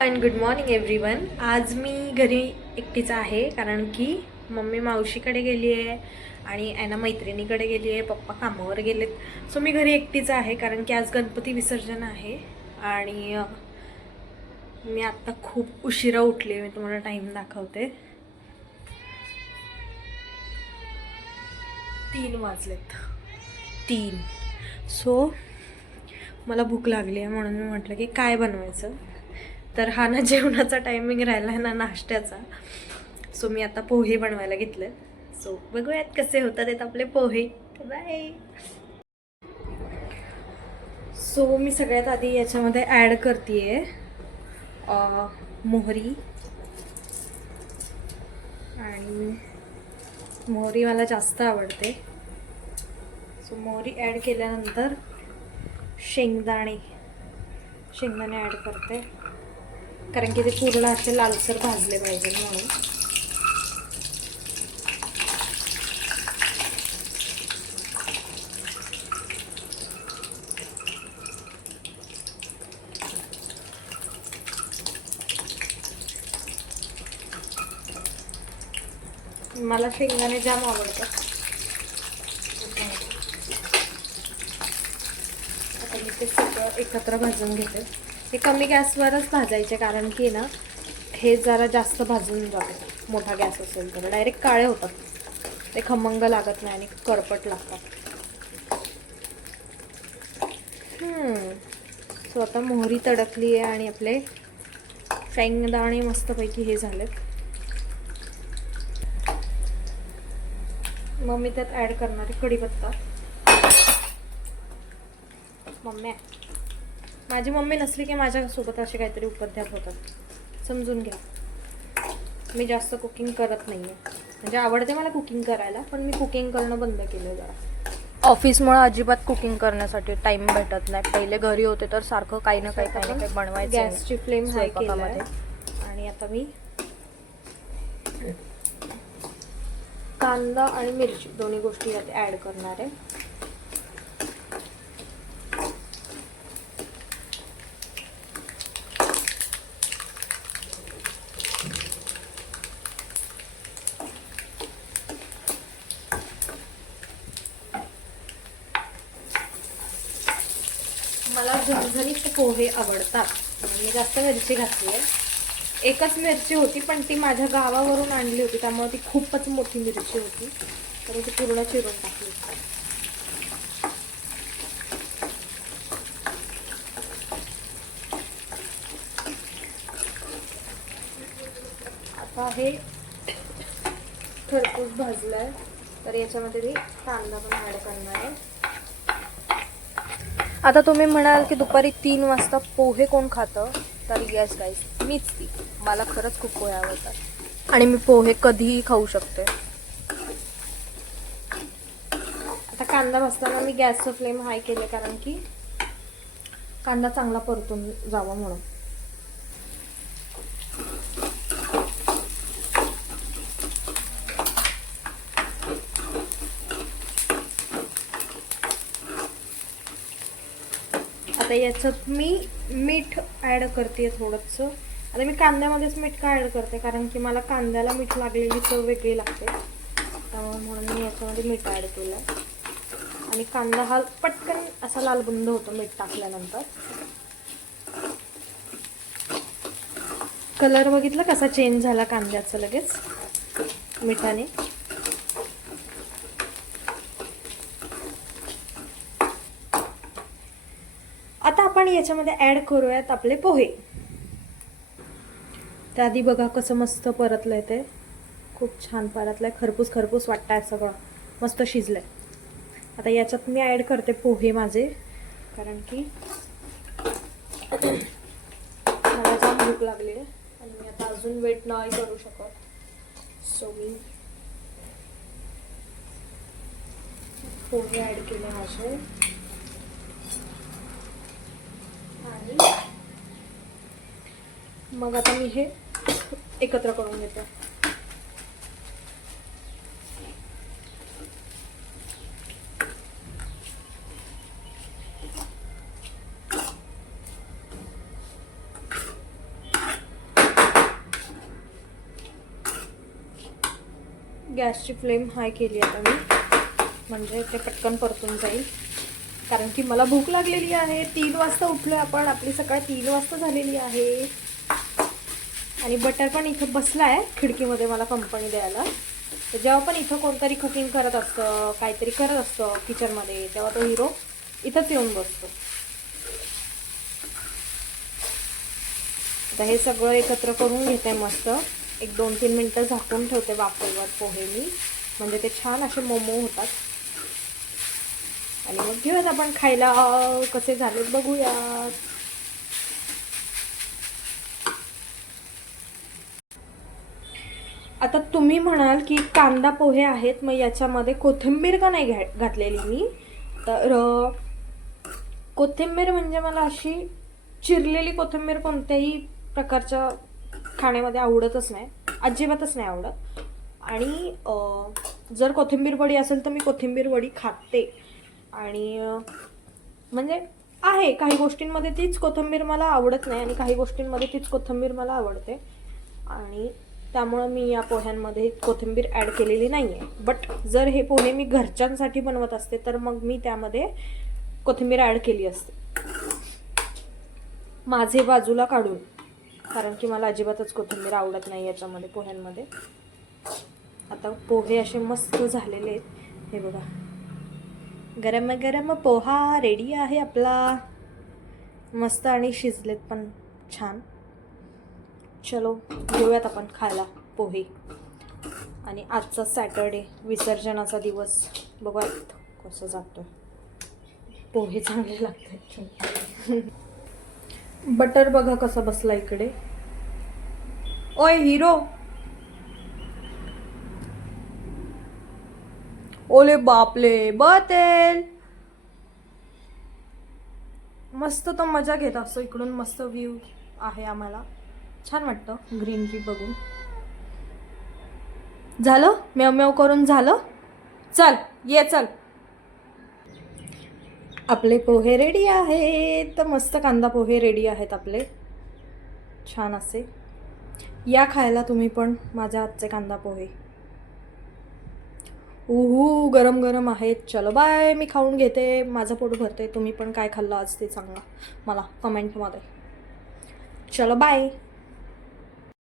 And good morning everyone आज मी घरी एकटीच आहे कारण की मम्मी मावशीकडे गेली आहे आणि ॲना मैत्रिणीकडे गेली आहे पप्पा कामावर गेलेत. सो मी घरी एकटीच आहे कारण की आज गणपती विसर्जन आहे आणि मी आत्ता खूप उशिरा उठले मी तुम्हाला टाईम दाखवते. तीन वाजलेत. तीन. सो मला भूक लागली आहे म्हणून मी म्हटलं की काय बनवायचं? तर हा ना जेवणाचा टायमिंग राहिला आहे ना नाश्त्याचा. सो मी आता पोहे बनवायला घेतले. सो बघूयात कसे होतात आहेत आपले पोहे. बाय सो मी सगळ्यात आधी याच्यामध्ये ॲड करते मोहरी. आणि मोहरी मला जास्त आवडते. सो मोहरी ॲड केल्यानंतर शेंगदाणे. शेंगदाणे ॲड करते. कारण की ते पूर्ण असे लालसर भाजले पाहिजे म्हणून. मला शेंगाने जाम आवडतात. आता मी ते सगळं एकत्र भाजून घेते. हे कमी गॅसवरच भाजायचे कारण की ना हे जरा जास्त भाजून जाते मोठा गॅस असेल तर. डायरेक्ट काळे होतात. ते खमंग लागत नाही आणि करपट लागतात. सो आता मोहरी तडकली आहे आणि आपले शेंगदाणे मस्तपैकी हे झालेत. मग मी त्यात ॲड करणार आहे कढीपत्ता. मम्मी माझी मम्मी नसली की माझ्यासोबत असे काहीतरी उपध्यात होतात. समजून घ्या. मी जास्त कुकिंग करत नाही आहे म्हणजे आवडते मला कुकिंग करायला पण मी कुकिंग करणं बंद केलं जरा. ऑफिसमुळे अजिबात कुकिंग करण्यासाठी टाइम भेटत नाही. पहिले घरी होते तर सारखं काही ना काही काही ना काही बनवायचं गॅसची फ्लेम हाय स्वयंपाकामध्ये. आणि आता मी कांदा आणि मिरची दोन्ही गोष्टी यात ॲड करणार आहे. मला झणझणीत पोहे आवडतात. मी जास्त मिरची घातली आहे एकच मिरची होती पण ती माझ्या गावावरून आणली होती. त्यामुळे ती खूपच मोठी मिरची होती. तर ती पूर्ण चिरून टाकली. आता हे खरपूस आहे तर याच्यामध्ये मी कांदा पण ॲड करणार आहे. आता तुम्ही म्हणाल की दुपारी तीन वाजता पोहे कोण खातं? तर येस गाईस मीच ती. मला खरंच खूप पोहे आवडतात. आणि मी पोहे कधीही खाऊ शकते. आता कांदा भाजताना मी गॅसचं फ्लेम हाय केले कारण की कांदा चांगला परतून जावा म्हणून. आता याच्यात मी मीठ ॲड करते थोडंसं. आता मी कांद्यामध्येच मीठ का ॲड करते कारण की मला कांद्याला मीठ लागलेली चव वेगळी लागते. त्यामुळे म्हणून मी याच्यामध्ये मीठ ॲड केलं आणि कांदा हा पटकन असा लालबुंद होतो मीठ टाकल्यानंतर. कलर बघितलं कसा चेंज झाला कांद्याचा लगेच? मिठाने. आता आपण याच्यामध्ये ॲड करूयात आपले पोहे. त्या आधी बघा कसं मस्त परतलंय ते. खूप छान परतलंय. खरपूस खरपूस वाटतंय सगळं. मस्त शिजलंय. आता याच्यात मी ॲड करते पोहे माझे. कारण की मला जाम भूक लागली आहे. आणि मी आता अजून वेट नाही करू शकत. सो मी पोहे ॲड केले माझे. मग आता मी हे एकत्र करून घेते. गॅसची फ्लेम हाय केली आता मी. म्हणजे ते पटकन परतून जाईल. कारण की मला भूक लागलेली आहे. तीन वाजता उठलो आपण. आपली सकाळ तीन वाजता झालेली आहे. आणि बटर पण इथं बसला आहे खिडकीमध्ये मला कंपनी द्यायला. तर जेव्हा पण इथं कोणतरी कुकिंग करत असतं काहीतरी करत असतं किचनमध्ये तेव्हा तो हिरो इथंच येऊन बसतो. आता हे सगळं एकत्र करून घेते मस्त. एक दोन तीन मिनटं झाकून ठेवते वाफेवर पोहे मी. म्हणजे ते छान असे मोमो होतात. आणि मग घेऊयात आपण खायला. कसे झालेत बघूयात. आता तुम्ही म्हणाल की कांदा पोहे आहेत मग याच्यामध्ये कोथिंबीर का नाही घ्या घातलेली मी? तर कोथिंबीर म्हणजे मला अशी चिरलेली कोथिंबीर कोणत्याही प्रकारच्या खाण्यामध्ये आवडतच नाही अजिबातच नाही आवडत. आणि जर कोथिंबीर वडी असेल तर मी कोथिंबीर वडी खाते. आणि म्हणजे आहे काही गोष्टींमध्ये तीच कोथिंबीर मला आवडत नाही आणि काही गोष्टींमध्ये तीच कोथिंबीर मला आवडते. आणि त्यामुळं मी या पोह्यांमध्ये कोथिंबीर ॲड केलेली नाही आहे बट जर हे पोहे मी घरच्यांसाठी बनवत असते तर मग मी त्यामध्ये कोथिंबीर ॲड केली असते. माझे बाजूला काढून कारण की मला अजिबातच कोथिंबीर आवडत नाही याच्यामध्ये पोह्यांमध्ये. आता पोहे असे मस्त झालेले आहेत. हे बघा. गरम गरम पोहा रेडी आहे आपला. मस्त आणि शिजलेत पण छान. चलो घेऊयात आपण खायला पोहे. आणि आजचा सॅटरडे विसर्जनाचा दिवस. बघूयात कसं जातो पोहे चांगले लागतात बटर बघा कसा बसला इकडे. ओय हिरो. ओले बापले बतेल. मस्त तो मजा घेत असतो. इकडून मस्त व्ह्यू आहे आम्हाला. छान वाटतं ग्रीनरी बघून. झालं? मेव मेव करून झालं? चल ये चल. आपले पोहे रेडी आहेत. मस्त कांदा पोहे रेडी आहेत आपले. छान असे. या खायला तुम्ही पण माझ्या आजचे कांदा पोहे. उहू गरम गरम आहेत. चलो बाय मी खाऊन घेते. माझं पोट भरते तुम्ही पण काय खाल्लं आज ते सांगा मला कमेंटमध्ये. चलो बाय